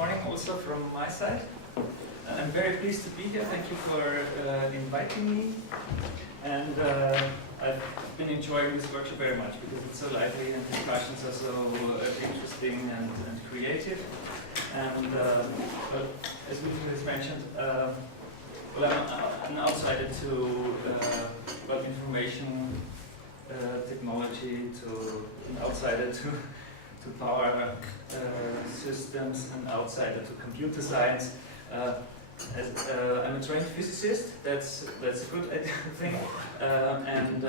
morning also from my side. I'm very pleased to be here. Thank you for inviting me. And I've been enjoying this workshop very much because it's so lively and discussions are so interesting and creative. And as Manfred has mentioned, well, I'm an outsider to information technology, an outsider to power systems, an outsider to computer science. I'm a trained physicist. That's a good thing, and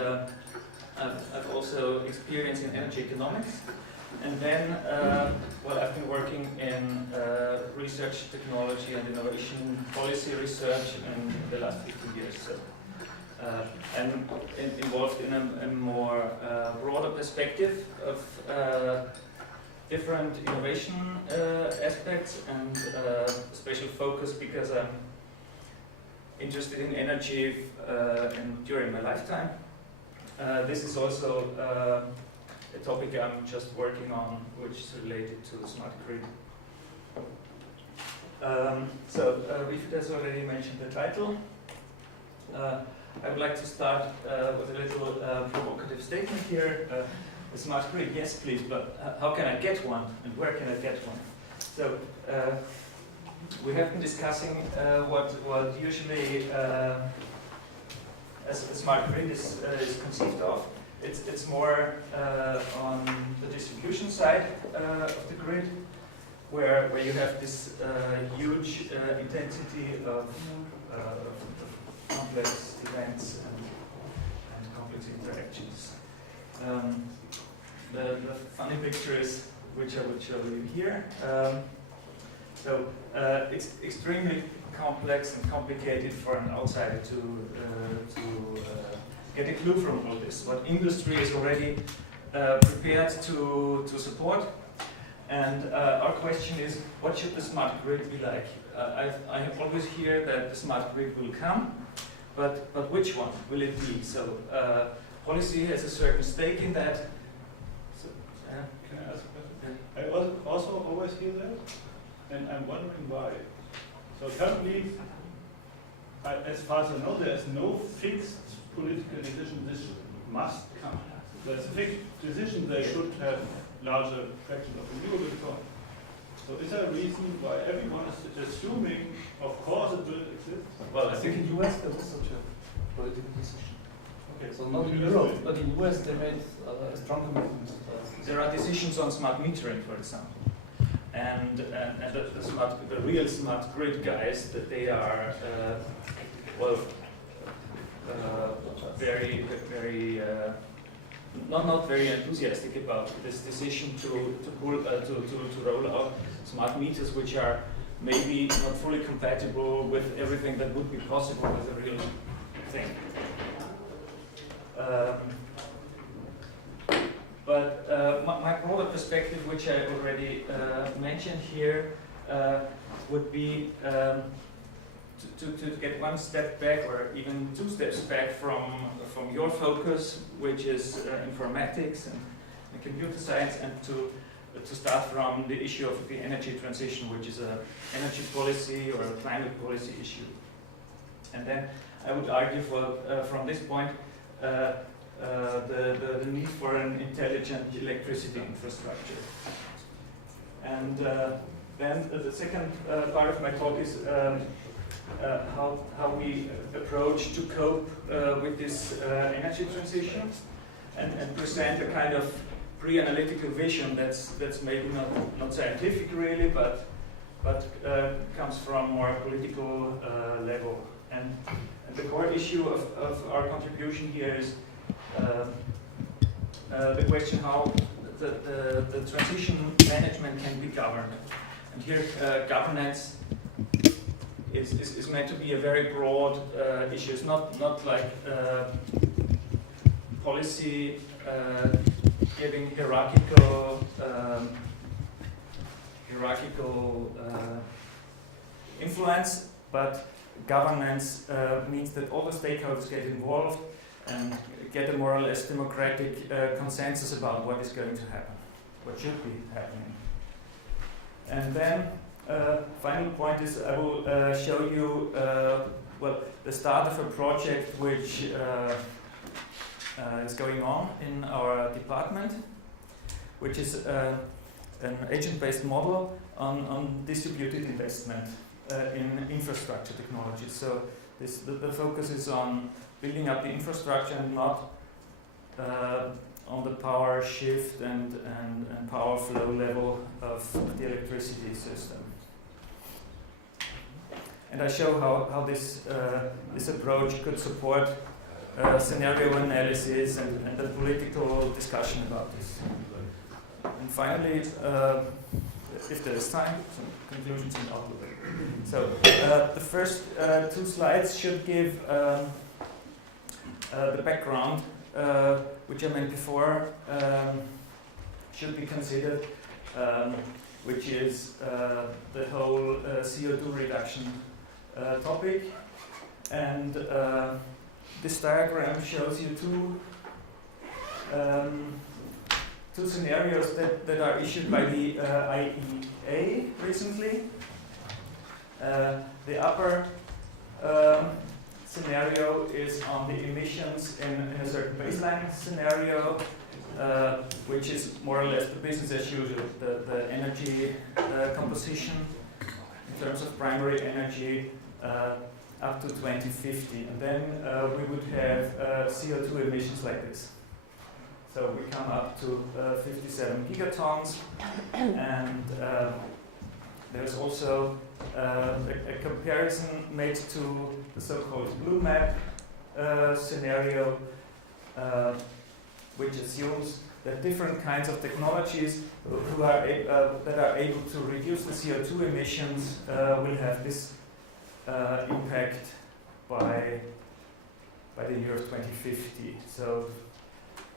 I've also experience in energy economics. And then, well, I've been working in research, technology, and innovation policy research in the last 15 years. So, I'm involved in a more broader perspective of different innovation aspects and special focus because I'm interested in energy during my lifetime. This is also a topic I'm just working on, which is related to the smart grid. Manfred has already mentioned the title. I would like to start with a little provocative statement here. A smart grid, yes please, but how can I get one and where can I get one? So we have been discussing what usually as a smart grid is conceived of. It's more on the distribution side of the grid, where you have this huge intensity of complex events and complex interactions. The funny pictures which I would show you here. It's extremely complex and complicated for an outsider to get a clue from all this. What industry is already prepared to support. And our question is, what should the smart grid be like? I have always heard that the smart grid will come, but which one will it be? So policy has a certain stake in that. So, can I ask a question? I also always hear that, and I'm wondering why. So currently, as far as I know, there's no fixed political decision this must come. There's a fixed decision they should have larger fraction of renewable power. So is there a reason why everyone is assuming, of course, it will exist? Well, I think in the US there was such a political decision. Okay. So not in Europe, but in the US they made a strong commitment. There are decisions on smart metering, for example, and the real smart grid guys, that they are very not very enthusiastic about this decision to roll out smart meters, which are maybe not fully compatible with everything that would be possible with a real thing. My broader perspective, which I already mentioned here, would be to get one step back, or even two steps back from your focus, which is informatics and computer science, and to start from the issue of the energy transition, which is an energy policy or a climate policy issue. And then I would argue from this point the need for an intelligent electricity infrastructure. And then the second part of my talk is how we approach to cope with this energy transition, and present a kind of pre-analytical vision that's maybe not scientific really, but comes from more political level. And the core issue of our contribution here is the question how the transition management can be governed. And here governance is meant to be a very broad issue. It's not like policy giving hierarchical influence, but governance means that all the stakeholders get involved and get a more or less democratic consensus about what is going to happen, what should be happening. And then final point is I will show you well, the start of a project which is going on in our department, which is an agent-based model on distributed investment in infrastructure technology. So the focus is on building up the infrastructure and not on the power shift and power flow level of the electricity system. And I show how this approach could support scenario analysis and the political discussion about this. And finally, if there is time, some conclusions and outlook. So the first two slides should give the background, which I meant before, should be considered, which is the whole CO2 reduction topic. And this diagram shows you two scenarios that are issued by the IEA recently. The upper scenario is on the emissions in a certain baseline scenario, which is more or less the business as usual, the energy composition in terms of primary energy up to 2050. And then we would have CO2 emissions like this. So we come up to 57 gigatons, and there's also a comparison made to the so-called blue map scenario, which assumes that different kinds of technologies that are able to reduce the CO2 emissions will have this impact by the year of 2050. So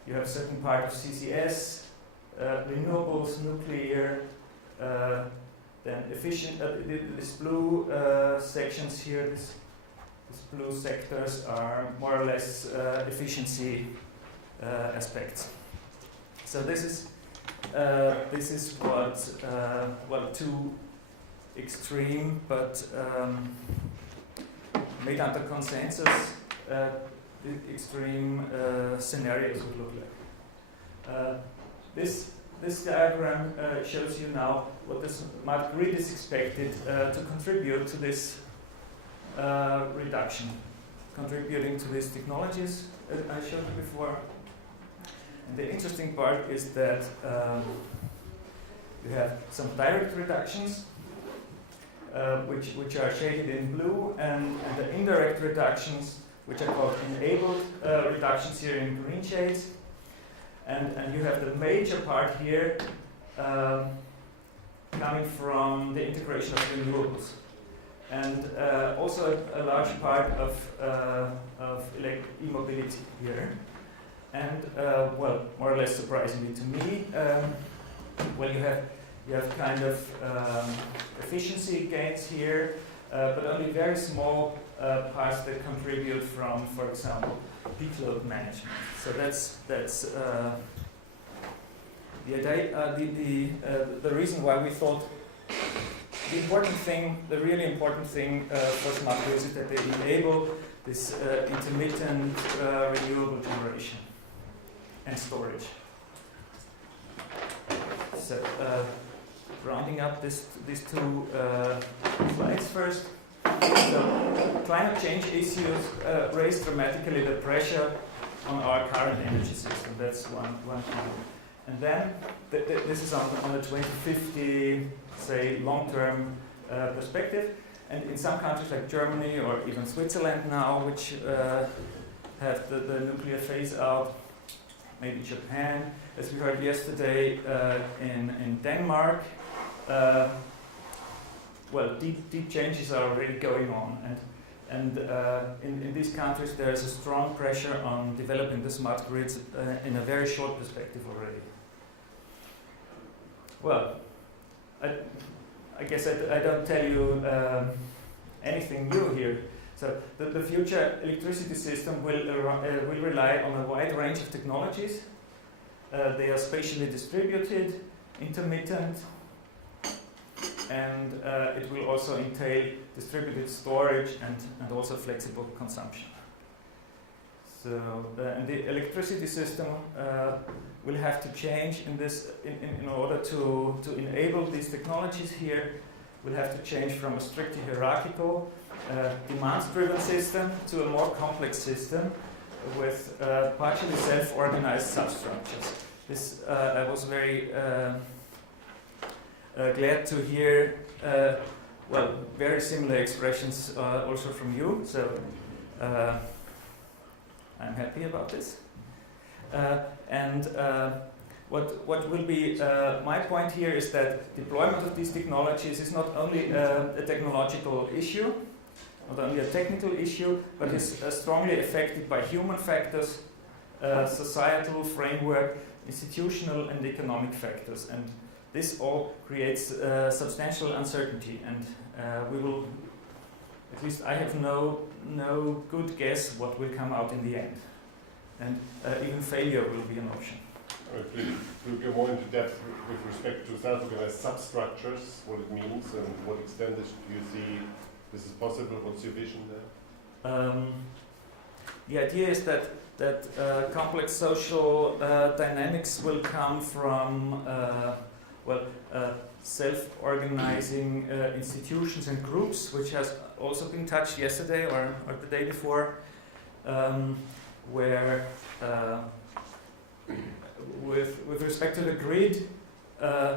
you have a certain part of CCS, renewables, nuclear, then efficient. These blue sections here, these blue sectors are more or less efficiency aspects. So this is what two extreme but made under consensus the extreme scenarios would look like. This diagram shows you now what the smart grid is expected to contribute to this reduction, contributing to these technologies I showed you before. And the interesting part is that you have some direct reductions, which are shaded in blue, and the indirect reductions, which are called enabled reductions here in green shades. And you have the major part here coming from the integration of renewables. And also a large part of e-mobility here. And well, more or less surprisingly to me, well, you have kind of efficiency gains here, but only very small parts that contribute from, for example, peak load management. So that's the idea. The reason why we thought the really important thing for smart grids is that they enable this intermittent renewable generation and storage. So rounding up these two slides first. So climate change issues raise dramatically the pressure on our current energy system. That's one thing. And then this is on a 2050, say, long-term perspective. And in some countries like Germany or even Switzerland now, which have the nuclear phase out, maybe Japan, as we heard yesterday in Denmark, well, deep changes are already going on, and in these countries there is a strong pressure on developing the smart grids in a very short perspective already. Well, I guess I don't tell you anything new here. So the future electricity system will rely on a wide range of technologies. They are spatially distributed, intermittent, and it will also entail distributed storage and also flexible consumption. So and the electricity system will have to change in this in order to enable these technologies here. We'll have to change from a strictly hierarchical demand-driven system to a more complex system with partially self-organized substructures. This I was very glad to hear well, very similar expressions also from you. So I'm happy about this. What will be my point here is that deployment of these technologies is not only a technological issue, not only a technical issue, but is strongly affected by human factors, societal framework, institutional and economic factors. And this all creates substantial uncertainty, and we will, at least I have no good guess what will come out in the end. And even failure will be an option. To go more into depth with respect to self-organized substructures, what it means and what extent do you see this is possible? What's your vision there? The idea is that complex social dynamics will come from self-organizing institutions and groups, which has also been touched yesterday or the day before, where with respect to the grid,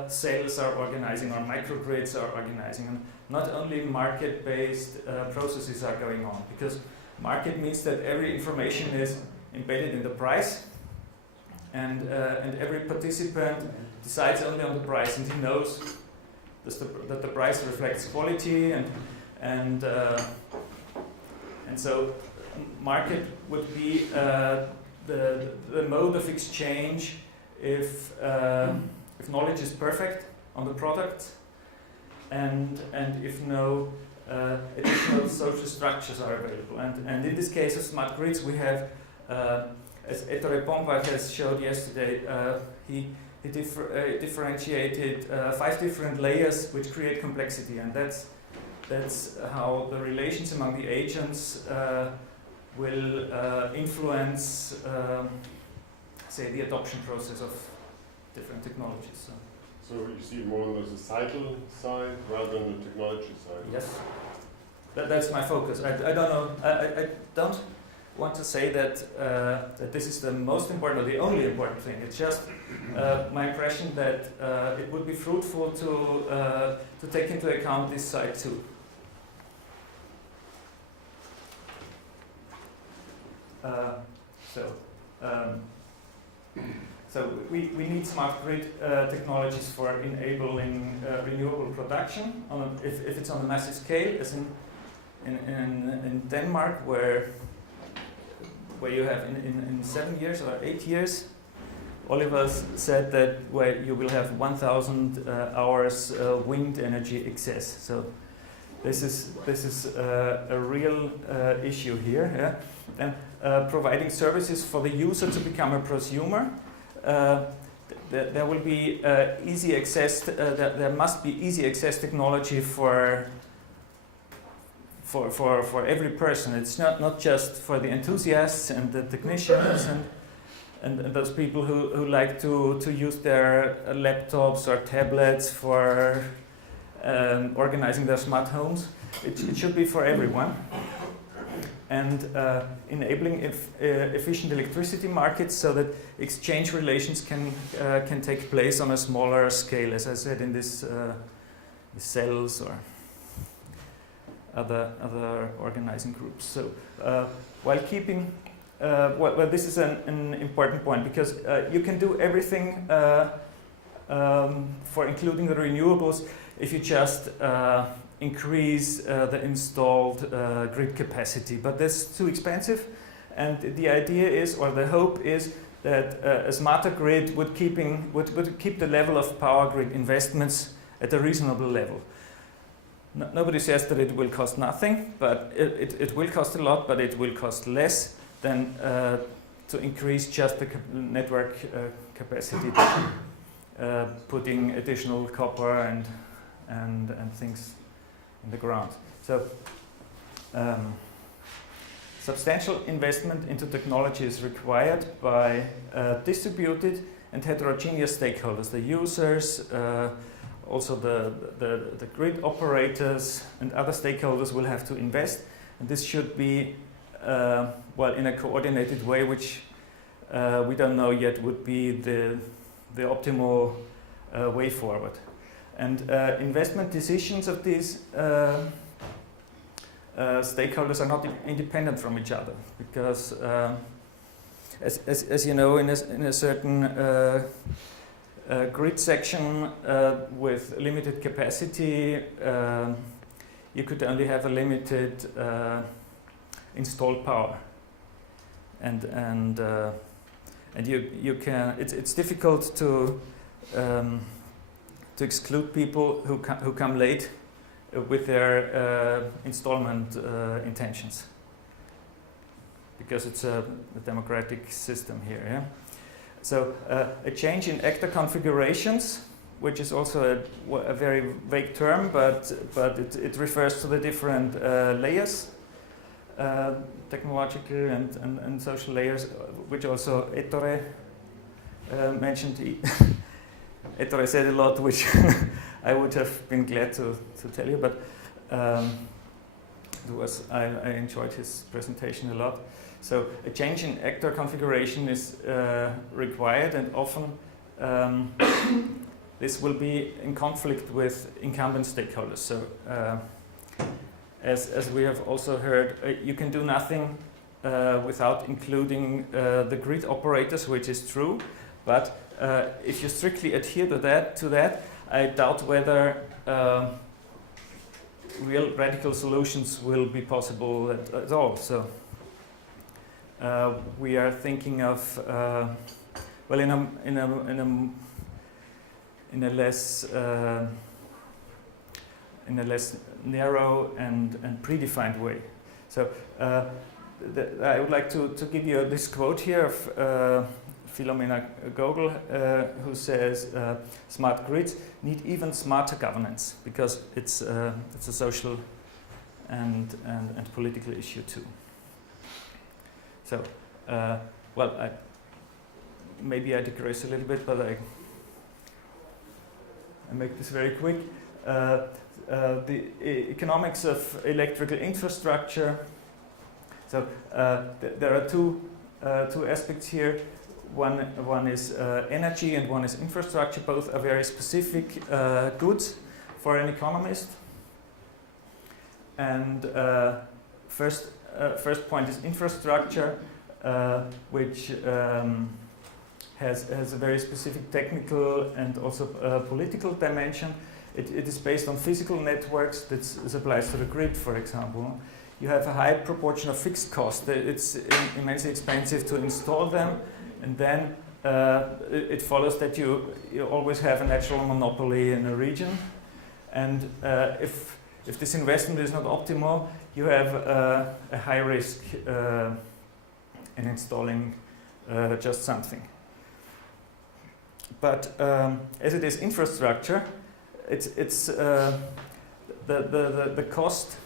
cells are organizing or microgrids are organizing, and not only market-based processes are going on, because market means that every information is embedded in the price, and every participant decides only on the price, and he knows that the price reflects quality, and so market would be the mode of exchange if knowledge is perfect on the product, and if no additional social structures are available. And in this case of smart grids, we have, as Ettore Pompard has showed yesterday, he differentiated 5 different layers which create complexity, and that's how the relations among the agents will influence, say, the adoption process of different technologies. So you see more on the societal side rather than the technology side? Yes, that's my focus. I don't know. I don't want to say that this is the most important or the only important thing. It's just my impression that it would be fruitful to take into account this side too. So we need smart grid technologies for enabling renewable production if it's on a massive scale, as in Denmark, where you have in 7 years or 8 years, Oliver said that where you will have 1,000 hours wind energy excess. So this is a real issue here. Yeah? And providing services for the user to become a prosumer. There will be easy access. There must be easy access technology for every person. It's not just for the enthusiasts and the technicians and those people who like to use their laptops or tablets for organizing their smart homes. It should be for everyone. And enabling efficient electricity markets so that exchange relations can take place on a smaller scale, as I said, in this cells or other organizing groups. So while keeping, well, this is an important point, because you can do everything for including the renewables if you just increase the installed grid capacity, but that's too expensive. And the idea is, or the hope is, that a smarter grid would keep the level of power grid investments at a reasonable level. Nobody says that it will cost nothing, but it will cost a lot, but it will cost less than to increase just the network capacity, putting additional copper and and things in the ground. So substantial investment into technology is required by distributed and heterogeneous stakeholders, the users, also the grid operators and other stakeholders will have to invest, and this should be well, in a coordinated way, which we don't know yet would be the optimal way forward. And investment decisions of these stakeholders are not independent from each other, because as you know, in a certain grid section with limited capacity, you could only have a limited installed power, and you can. It's difficult to exclude people who come late with their installment intentions, because it's a democratic system here. Yeah? So a change in actor configurations, which is also a very vague term, but it refers to the different layers, technological and social layers, which also Ettore mentioned. Ettore said a lot, which I would have been glad to tell you, but I enjoyed his presentation a lot. So a change in actor configuration is required, and often this will be in conflict with incumbent stakeholders. So as we have also heard, you can do nothing without including the grid operators, which is true, but if you strictly adhere to that, I doubt whether real radical solutions will be possible at all. So we are thinking of well, in a less narrow and predefined way. So I would like to give you this quote here of Philomena Gogol, who says smart grids need even smarter governance, because it's a social and political issue too. So, well, maybe I digress a little bit, but I make this very quick. The economics of electrical infrastructure. So there are two aspects here. One is energy and one is infrastructure. Both are very specific goods for an economist. And first point is infrastructure, which has a very specific technical and also political dimension. It is based on physical networks that applies to the grid, for example. You have a high proportion of fixed costs. It's immensely expensive to install them, and then it follows that you always have a natural monopoly in a region. And if this investment is not optimal, you have a high risk in installing just something. But as it is infrastructure, it's the cost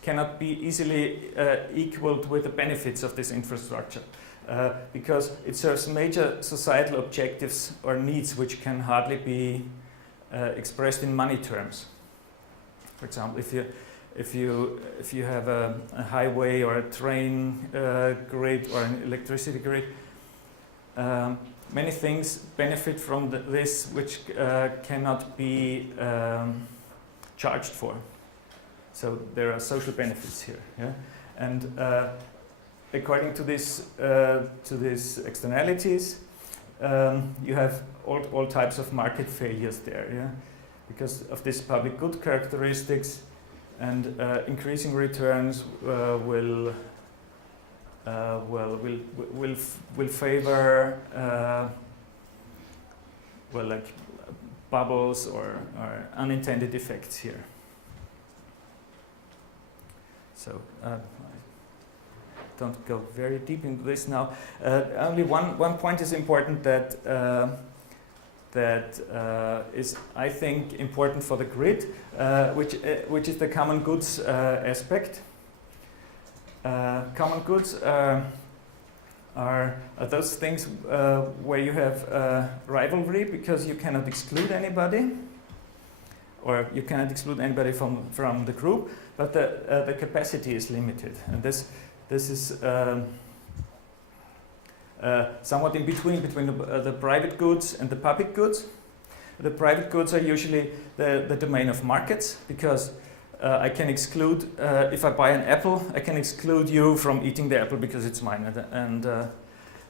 cannot be easily equaled with the benefits of this infrastructure, because it serves major societal objectives or needs which can hardly be expressed in money terms. For example, if you have a highway or a train grid or an electricity grid, many things benefit from this which cannot be charged for. So there are social benefits here, yeah? And according to these externalities, you have all types of market failures there, yeah? Because of these public good characteristics, and increasing returns will favor well, like bubbles or unintended effects here. So I don't go very deep into this now. Only one point is important, that that is, I think, important for the grid, which is the common goods aspect. Common goods are those things where you have rivalry because you cannot exclude anybody, or you cannot exclude anybody from the group, but the capacity is limited, and this is somewhat in between the private goods and the public goods. The private goods are usually the domain of markets, because I can exclude, if I buy an apple, I can exclude you from eating the apple because it's mine.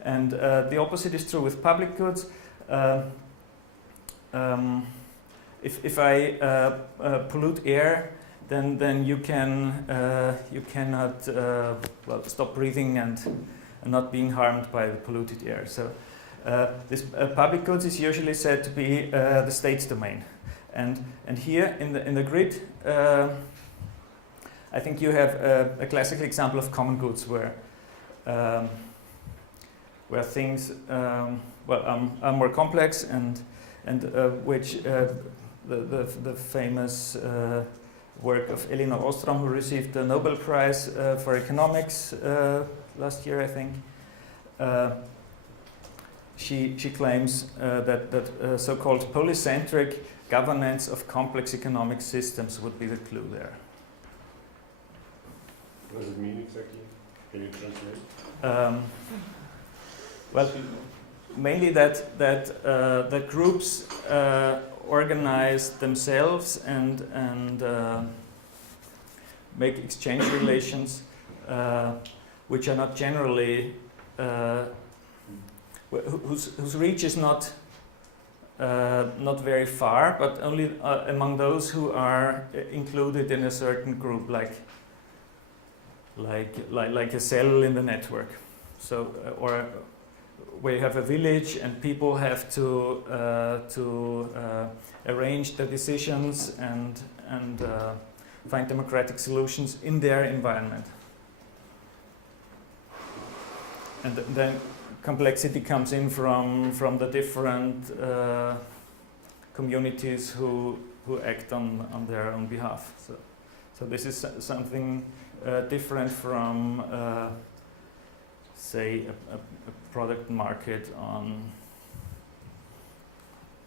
And the opposite is true with public goods. If I pollute air, then you cannot stop breathing and not being harmed by the polluted air. So this public goods is usually said to be the state's domain. And here in the grid, I think you have a classical example of common goods where things are more complex and which the famous work of Elinor Ostrom, who received the Nobel Prize for economics last year, I think. She claims that so-called polycentric governance of complex economic systems would be the clue there. What does it mean exactly? Can you translate? Well, mainly that the groups organize themselves and make exchange relations which are not generally whose reach is not very far, but only among those who are included in a certain group, like a cell in the network. So, or where you have a village and people have to arrange the decisions and find democratic solutions in their environment. And then complexity comes in from the different communities who act on their own behalf. So this is something different from, say, a product market on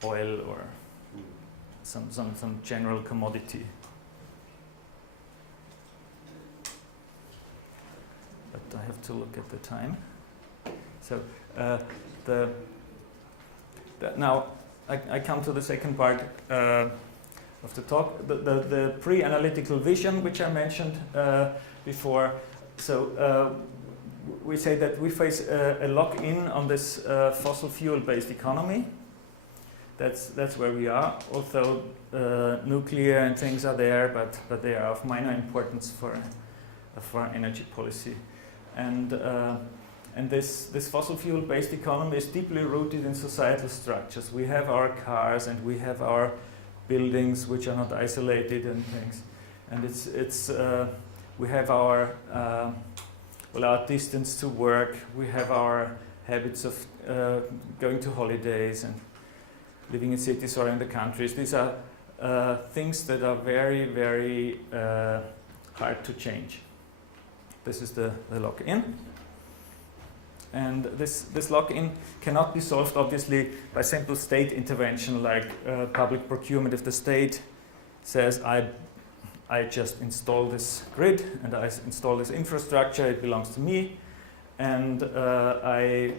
oil or some general commodity. But I have to look at the time. So now I come to the second part of the talk, the pre-analytical vision, which I mentioned before. So we say that we face a lock-in on this fossil fuel-based economy. That's where we are. Although nuclear and things are there, but they are of minor importance for energy policy. And this fossil fuel-based economy is deeply rooted in societal structures. We have our cars and we have our buildings which are not isolated and things. And we have our distance to work. We have our habits of going to holidays and living in cities or in the countries. These are things that are very, very hard to change. This is the lock-in. And this lock-in cannot be solved, obviously, by simple state intervention like public procurement. If the state says, I just install this grid and I install this infrastructure, it belongs to me, and I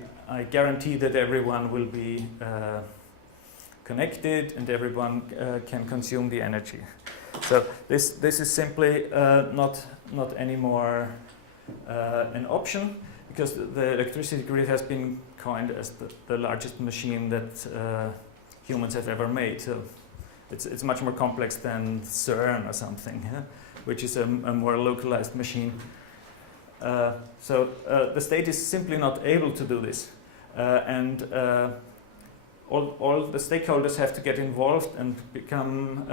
guarantee that everyone will be connected and everyone can consume the energy. So this is simply not anymore an option, because the electricity grid has been coined as the largest machine that humans have ever made. So it's much more complex than CERN or something, yeah? Which is a more localized machine. So the state is simply not able to do this. And all the stakeholders have to get involved and become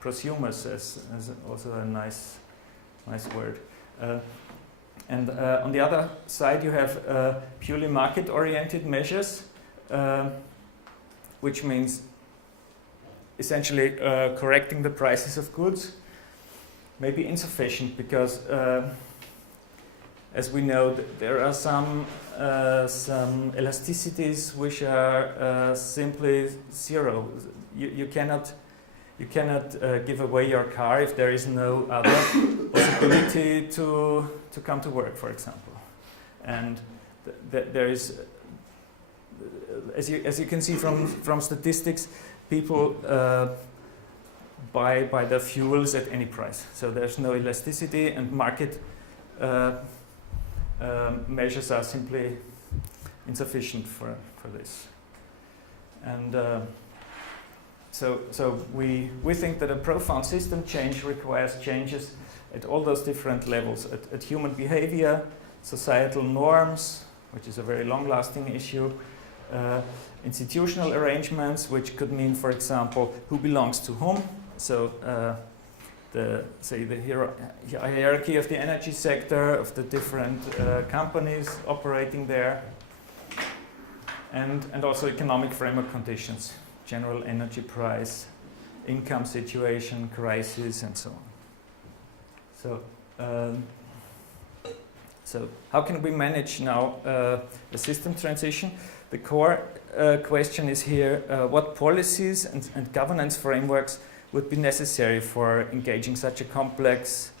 prosumers, as also a nice word. And on the other side, you have purely market-oriented measures, which means essentially correcting the prices of goods, may be insufficient because, as we know, there are some elasticities which are simply zero. You cannot give away your car if there is no other possibility to come to work, for example. And there is, as you can see from statistics, people buy their fuels at any price. So there's no elasticity, and market measures are simply insufficient for this. And so we think that a profound system change requires changes at all those different levels, at human behavior, societal norms, which is a very long-lasting issue, institutional arrangements, which could mean, for example, who belongs to whom. So the hierarchy of the energy sector, of the different companies operating there, and also economic framework conditions, general energy price, income situation, crisis, and so on. So how can we manage now the system transition? The core question is here, what policies and governance frameworks would be necessary for engaging such a complex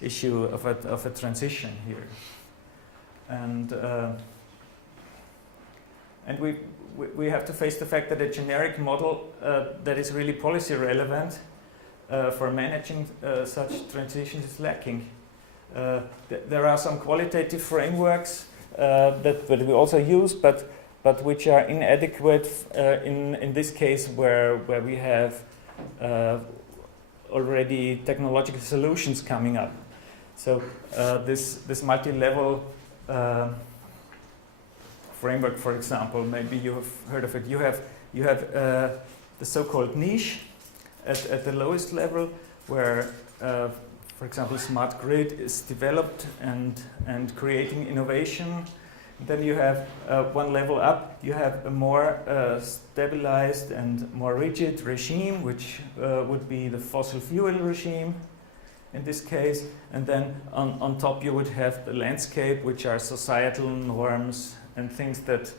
issue of a transition here? And we have to face the fact that a generic model that is really policy relevant for managing such transitions is lacking. There are some qualitative frameworks that we also use, but which are inadequate in this case where we have already technological solutions coming up. So this multi-level framework, for example, maybe you have heard of it. You have the so-called niche at the lowest level, where for example, smart grid is developed and creating innovation. Then you have one level up, you have a more stabilized and more rigid regime, which would be the fossil fuel regime in this case. And then on top you would have the landscape, which are societal norms and things that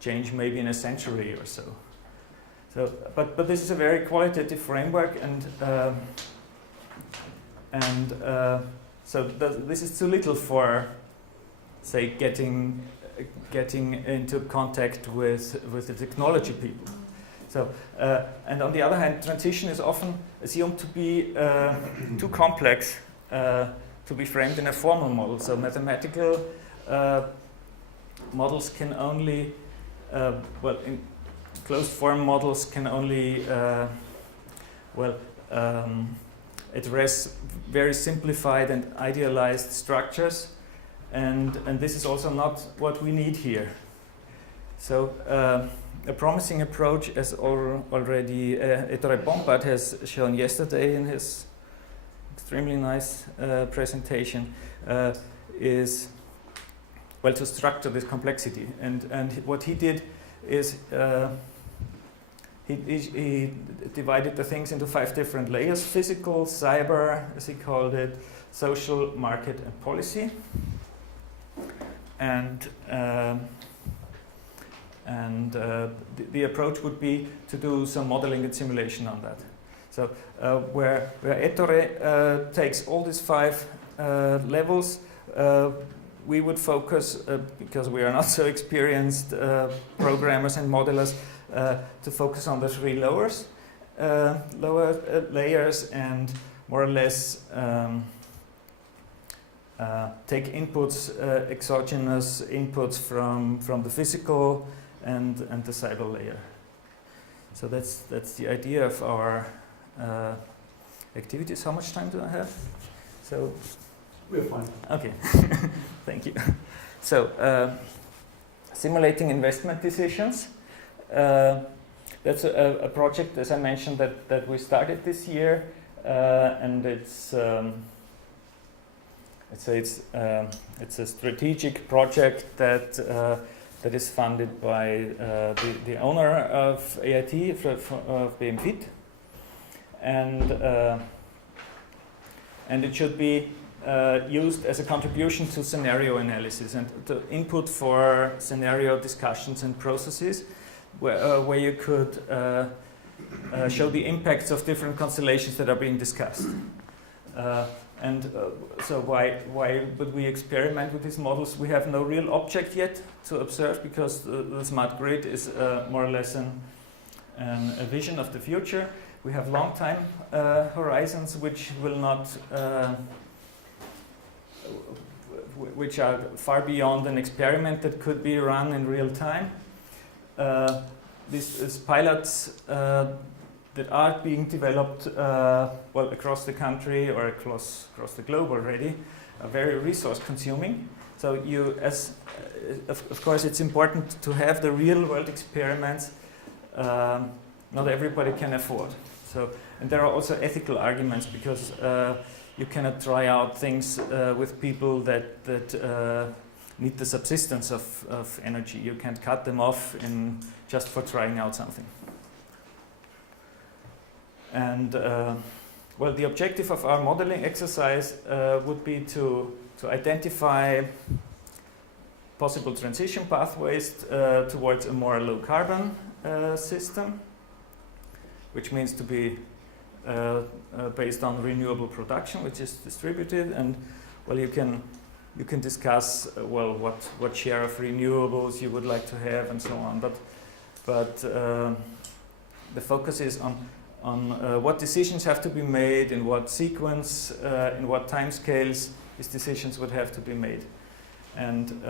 change maybe in a century or so. But this is a very qualitative framework, so this is too little for, say, getting into contact with the technology people. So, and on the other hand, transition is often assumed to be too complex to be framed in a formal model. So mathematical models can only, in closed form models can only, address very simplified and idealized structures. And this is also not what we need here. So a promising approach, as already Ettore Bompard has shown yesterday in his extremely nice presentation, is to structure this complexity. And what he did is he divided the things into 5 different layers: physical, cyber, as he called it, social, market, and policy. And the approach would be to do some modeling and simulation on that. So where Ettore takes all these 5 levels, we would focus, because we are not so experienced programmers and modelers, to focus on the 3 lower layers and more or less take inputs, exogenous inputs from the physical and the cyber layer. So that's the idea of our activities. How much time do I have? So we're fine. Okay, thank you. So simulating investment decisions. That's a project, as I mentioned, that we started this year, and it's a strategic project that that is funded by the owner of AIT, of BMFIT, and it should be used as a contribution to scenario analysis and to input for scenario discussions and processes where you could show the impacts of different constellations that are being discussed. So why would we experiment with these models? We have no real object yet to observe because the smart grid is more or less a vision of the future. We have long time horizons which will not, which are far beyond an experiment that could be run in real time. These pilots that are being developed well across the country or across the globe already are very resource consuming. So you, of course, it's important to have the real world experiments. Not everybody can afford. So, and there are also ethical arguments because you cannot try out things with people that need the subsistence of energy. You can't cut them off just for trying out something. And well, the objective of our modeling exercise would be to identify possible transition pathways towards a more low carbon system, which means to be based on renewable production, which is distributed. And well, you can discuss well what share of renewables you would like to have and so on. But the focus is on what decisions have to be made, in what sequence, in what time scales these decisions would have to be made, and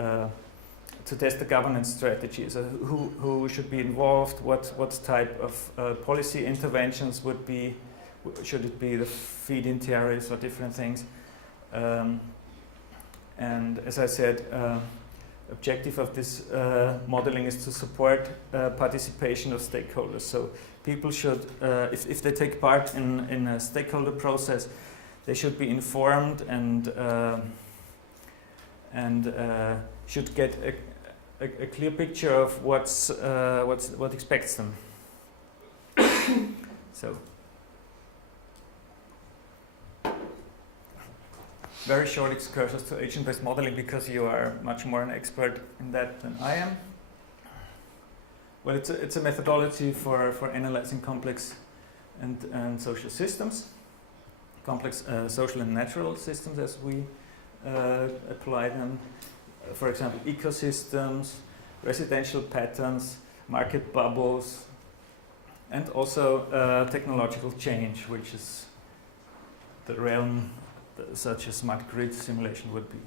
to test the governance strategies. Who should be involved? What type of policy interventions would be? Should it be the feed-in tariffs or different things? And as I said, objective of this modeling is to support participation of stakeholders. So people should, if they take part in a stakeholder process, they should be informed and should get a clear picture of what expects them. So, very short excursus to agent-based modeling because you are much more an expert in that than I am. Well, it's a methodology for analyzing complex and social systems, complex social and natural systems as we apply them. For example, ecosystems, residential patterns, market bubbles, and also technological change, which is the realm such a smart grid simulation would be.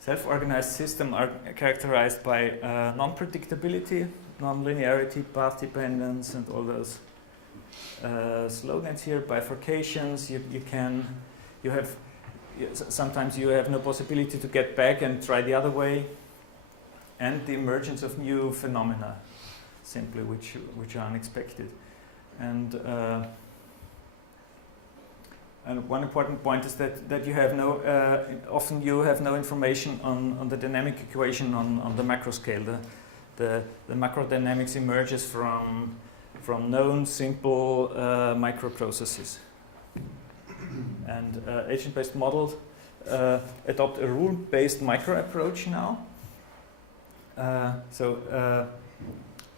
Self-organized systems are characterized by non-predictability, non-linearity, path dependence, and all those slogans here. Bifurcations. Sometimes you have no possibility to get back and try the other way, and the emergence of new phenomena, simply which are unexpected, and one important point is that you have no, often you have no information on the dynamic equation on the macro scale. The macrodynamics emerges from known simple microprocesses. And agent-based models adopt a rule-based micro approach now. So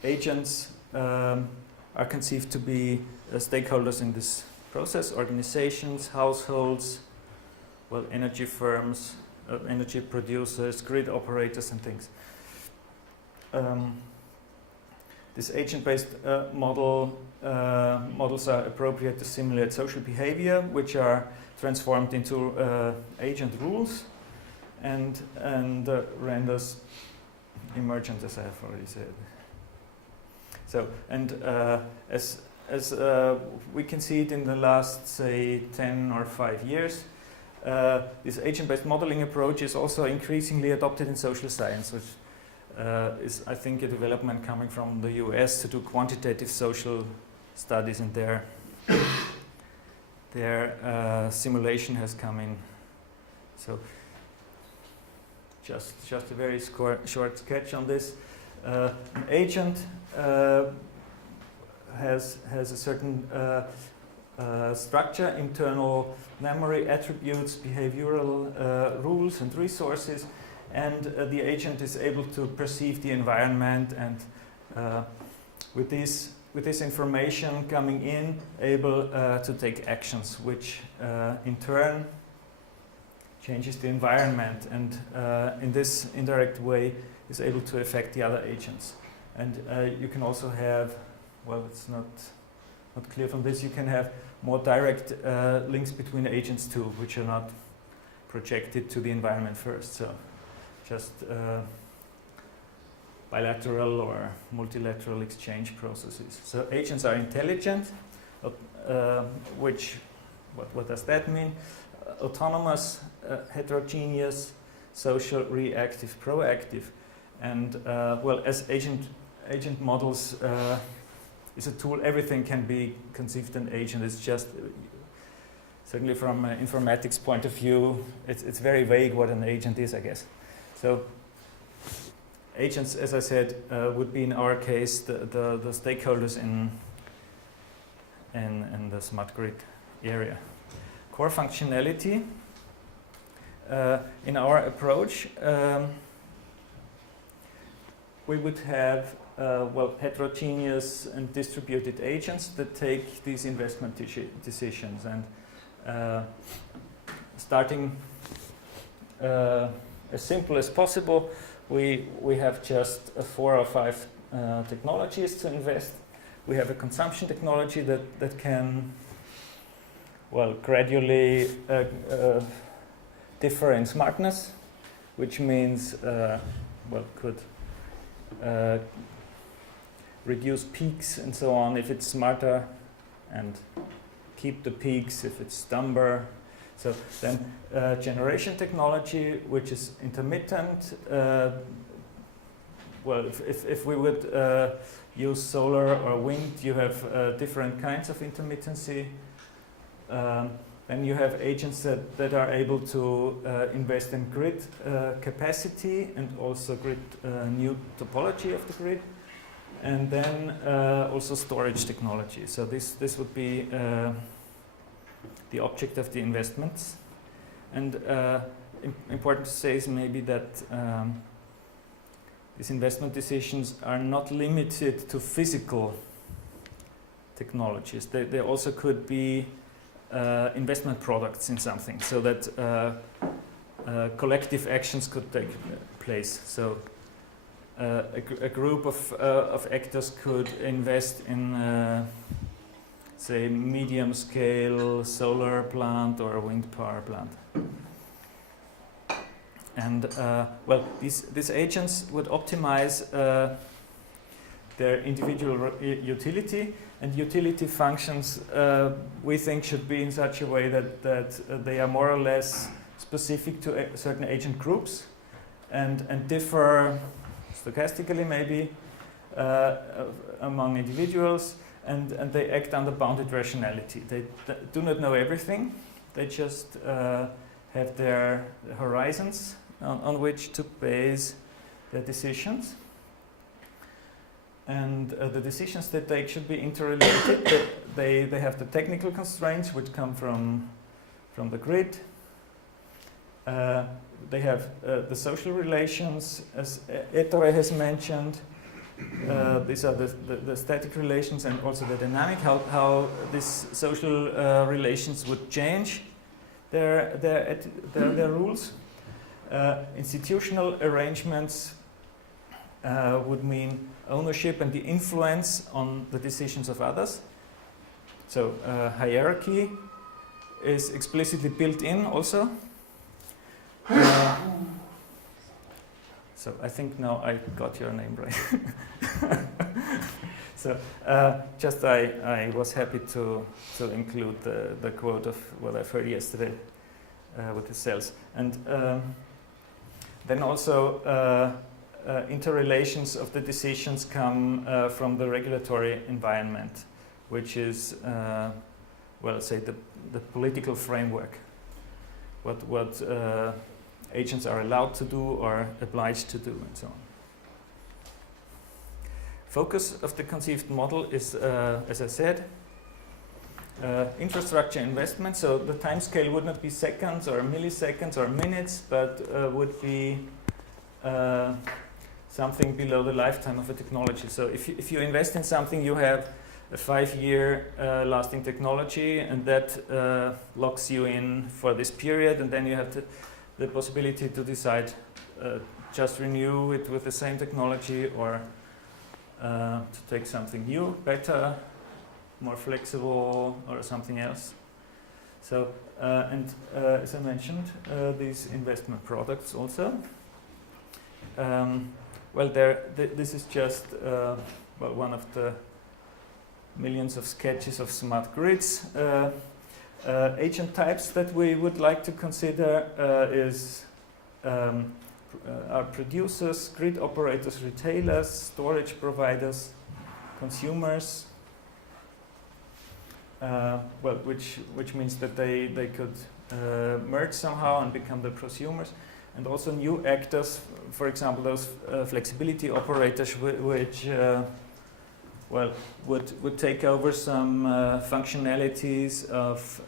agents are conceived to be stakeholders in this process, organizations, households, well, energy firms, energy producers, grid operators, and things. This agent-based models are appropriate to simulate social behavior, which are transformed into agent rules, and renders emergent, as I have already said. So, and as we can see it in the last, say, 10 or 5 years, this agent-based modeling approach is also increasingly adopted in social science, which is, I think, a development coming from the US to do quantitative social studies, and their simulation has come in. So just a very short sketch on this. An agent has a certain structure, internal memory, attributes, behavioral rules and resources, and the agent is able to perceive the environment, and with this information coming in, able to take actions, which in turn changes the environment, and in this indirect way is able to affect the other agents. And you can also have, well, it's not clear from this, you can have more direct links between agents too, which are not projected to the environment first. So just bilateral or multilateral exchange processes. So agents are intelligent, what does that mean? Autonomous, heterogeneous, social, reactive, proactive. And well, as agent models is a tool, everything can be conceived an agent. It's just, certainly from an informatics point of view, it's very vague what an agent is, I guess. So agents, as I said, would be in our case the stakeholders in the smart grid area. Core functionality. In our approach, we would have well, heterogeneous and distributed agents that take these investment decisions, and starting as simple as possible, we have just 4 or 5 technologies to invest. We have a consumption technology that can, well, gradually differ in smartness, which means, well, could reduce peaks and so on if it's smarter, and keep the peaks if it's dumber. So then generation technology, which is intermittent. Well, if we would use solar or wind, you have different kinds of intermittency. Then you have agents that are able to invest in grid capacity and also grid new topology of the grid. And then also storage technology. So this would be the object of the investments. And important to say is maybe that these investment decisions are not limited to physical technologies. They also could be investment products in something, so that collective actions could take place. So a group of actors could invest in say medium scale solar plant or a wind power plant. And well, these agents would optimize their individual utility, and utility functions we think should be in such a way that they are more or less specific to certain agent groups and differ stochastically maybe among individuals, and they act under bounded rationality. They do not know everything, they just have their horizons on which to base their decisions. And the decisions they take should be interrelated. They have the technical constraints which come from the grid. They have the social relations, as Ettore has mentioned. These are the static relations and also the dynamic, how these social relations would change their rules. Institutional arrangements would mean ownership and the influence on the decisions of others. So hierarchy is explicitly built in also. So I think now I got your name right. So just I was happy to include the quote of what I've heard yesterday with the cells. And then also interrelations of the decisions come from the regulatory environment, which is, well, say the political framework. What agents are allowed to do or obliged to do, and so on. Focus of the conceived model is, as I said, infrastructure investment. So the time scale would not be seconds or milliseconds or minutes, but would be something below the lifetime of a technology. So if you invest in something, you have a 5-year lasting technology, and that locks you in for this period, and then you have the possibility to decide just renew it with the same technology, or to take something new, better, more flexible, or something else. So, as I mentioned, these investment products also. Well, this is just well, one of the millions of sketches of smart grids. Agent types that we would like to consider are producers, grid operators, retailers, storage providers, consumers. Well, which means that they could merge somehow and become the prosumers, and also new actors. For example, those flexibility operators, which well would take over some functionalities of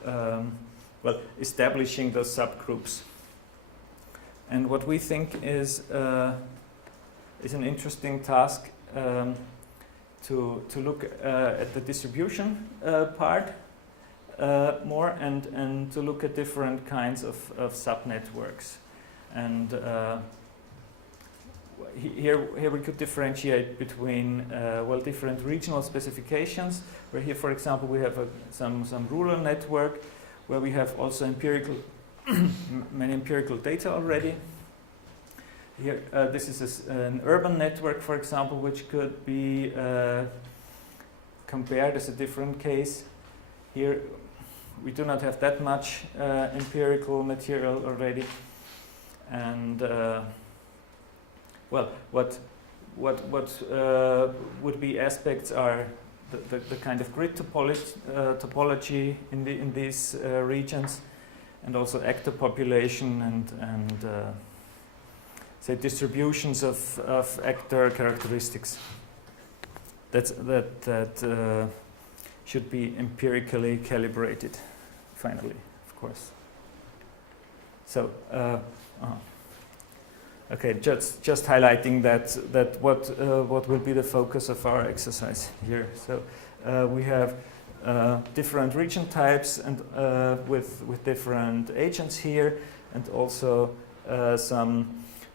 well, establishing those subgroups. And what we think is an interesting task to look at the distribution part more, and to look at different kinds of subnetworks. And here we could differentiate between well, different regional specifications. Where here, for example, we have some rural network where we have also empirical many empirical data already. Here, this is an urban network, for example, which could be compared as a different case. Here, we do not have that much empirical material already, and well, what would be aspects are the kind of grid topology in these regions, and also actor population and say distributions of actor characteristics. That should be empirically calibrated, finally, of course. So, okay, just highlighting that what will be the focus of our exercise here. So we have different region types and with different agents here, and also some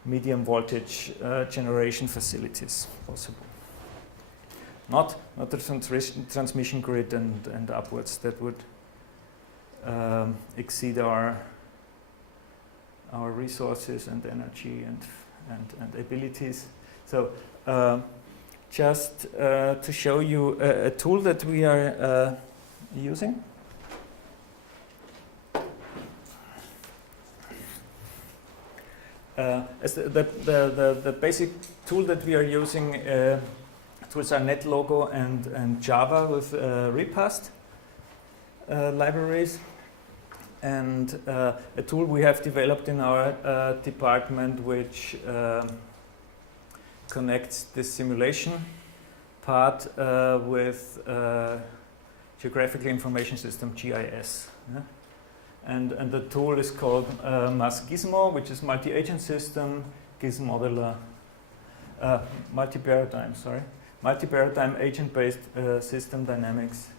medium voltage generation facilities possible. Not the transmission grid and upwards that would exceed our resources and energy and abilities. So just to show you a tool that we are using. As the basic tool that we are using, tools are NetLogo and Java with Repast libraries, and a tool we have developed in our department which connects this simulation part with Geographical Information System, GIS. Yeah? And the tool is called MAS-Gizmo, which is Multi-Agent System, GIS Modeler, multi-paradigm agent-based system dynamics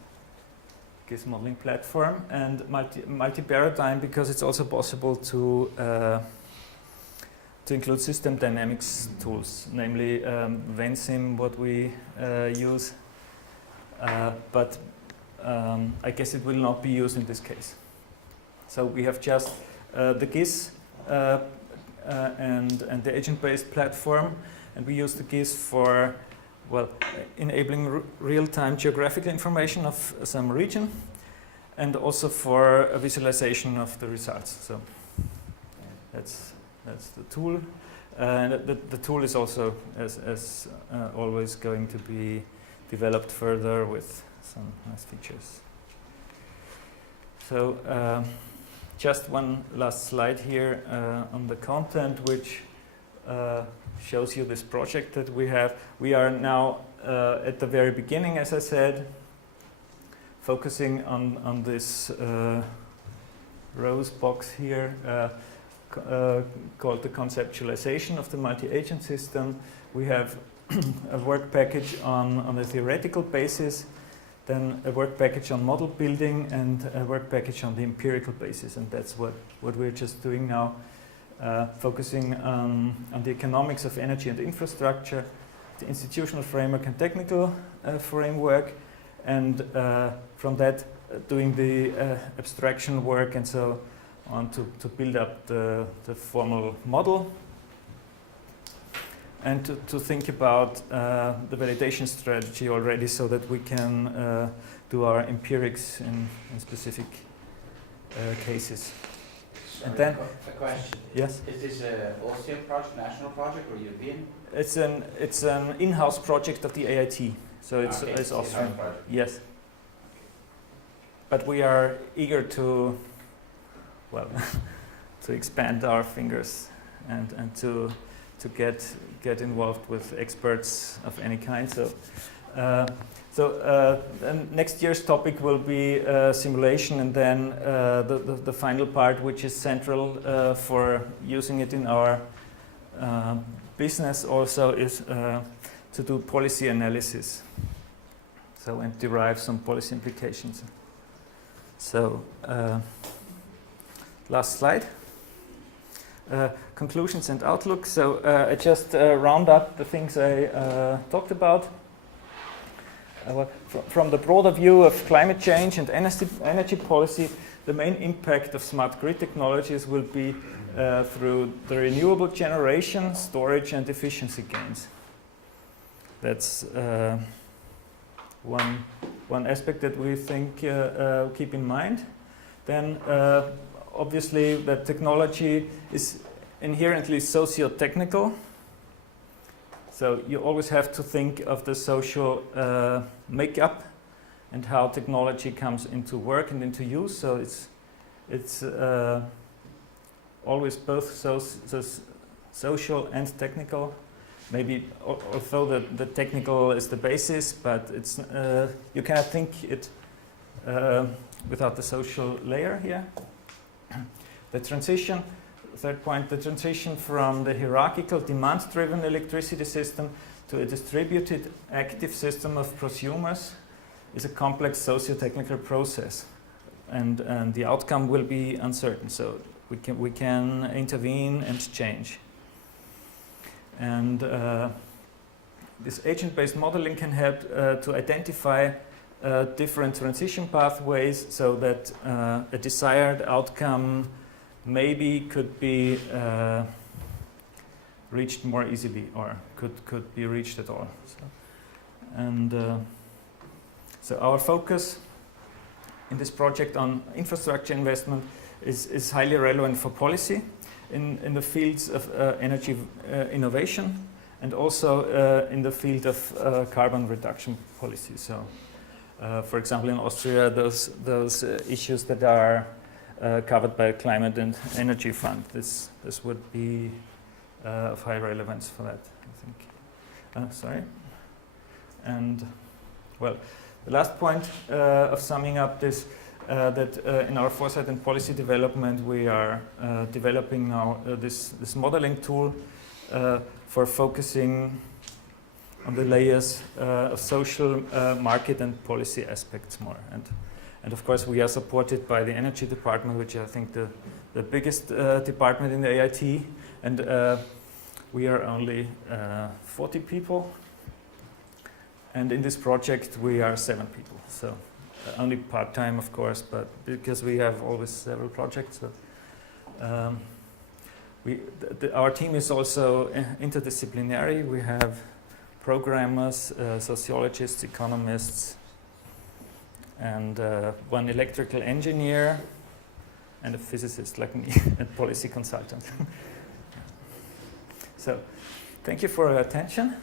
GIS modeling platform, and multi-paradigm because it's also possible to include system dynamics tools, namely VenSim, what we use, but I guess it will not be used in this case. So we have just the GIS and the agent-based platform, and we use the GIS for, well, enabling real-time geographical information of some region, and also for a visualization of the results. So that's the tool. The tool is also, as always, going to be developed further with some nice features. So just one last slide here on the content, which shows you this project that we have. We are now at the very beginning, as I said, focusing on this rose box here called the conceptualization of the multi-agent system. We have a work package on a theoretical basis, then a work package on model building, and a work package on the empirical basis. And that's what we're just doing now, focusing on the economics of energy and infrastructure, the institutional framework and technical framework, and from that doing the abstraction work and so on to build up the formal model, and to think about the validation strategy already, so that we can do our empirics in specific cases. Sorry, And then a question. yes, Is this a Austrian project, national project, or European? it's an in-house project of the AIT, so it's Okay, it's Austrian. in-house project. Yes, but we are eager to, well, to expand our fingers and to get involved with experts of any kind. So then next year's topic will be simulation, and then the final part, which is central for using it in our business also, is to do policy analysis. So, and derive some policy implications. So, last slide. Conclusions and outlook. So I just round up the things I talked about. From the broader view of climate change and energy policy, the main impact of smart grid technologies will be through the renewable generation, storage, and efficiency gains. That's one aspect that we think keep in mind. Then obviously that technology is inherently socio-technical. So you always have to think of the social makeup and how technology comes into work and into use. So it's always both social and technical. Maybe although the technical is the basis, but it's you cannot think it without the social layer here. The transition, third point, the transition from the hierarchical demand-driven electricity system to a distributed active system of prosumers is a complex socio-technical process, and the outcome will be uncertain. So we can intervene and change. And this agent-based modeling can help to identify different transition pathways, so that a desired outcome maybe could be reached more easily, or could be reached at all. So our focus in this project on infrastructure investment is highly relevant for policy in the fields of energy innovation, and also in the field of carbon reduction policy. So, for example, in Austria, those issues that are covered by Climate and Energy Fund, this would be of high relevance for that, I think. Sorry. And, well, the last point of summing up this, that in our foresight and policy development, we are developing now this modeling tool for focusing on the layers of social, market, and policy aspects more. And of course, we are supported by the Energy Department, which I think the biggest department in the AIT, and we are only 40 people. And in this project, we are 7 people. So only part-time, of course, but because we have always several projects. So, our team is also interdisciplinary. We have programmers, sociologists, economists, and one electrical engineer, and a physicist like me, and policy consultant. So, thank you for your attention.